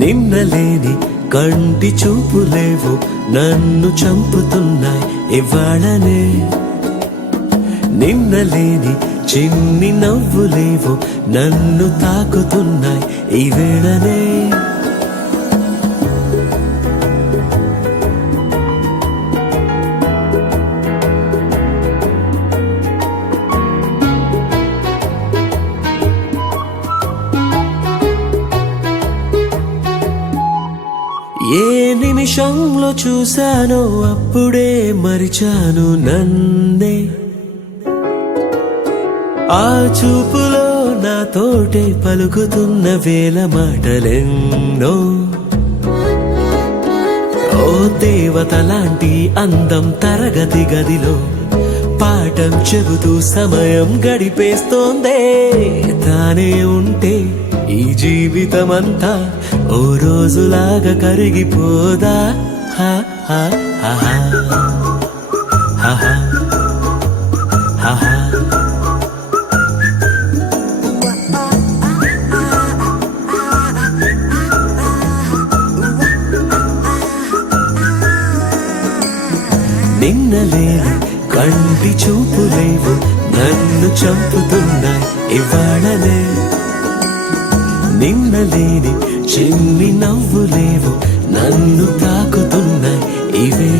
నిన్నలేని కంటి చూపులేవు నన్ను చంపుతున్నాయి ఇవాళనే. నిన్నలేని చిన్ని నవ్వులేవు నన్ను తాకుతున్నాయి ఈ వేళనే. ఏ నిమిషంలో చూశానో అప్పుడే మరిచాను నన్నే. ఆ చూపులో నాతోటే పలుకుతున్న వేల మాటలెన్నో. ఓ దేవత లాంటి అందం తరగతి గదిలో పాఠం చెబుతూ సమయం గడిపేస్తోందే. తానే ఉంటే ఈ జీవితమంతా ఓ రోజులాగా కరిగిపోదా. హా హా హా హా హా హా హా. నిన్నలేని కంటి చూపులేవు నన్ను చంపుతున్నాయి ఇవాళనే. నిన్నలేని చిన్ని నవ్వులేవు నన్ను తాకుతున్నాయి ఇవే.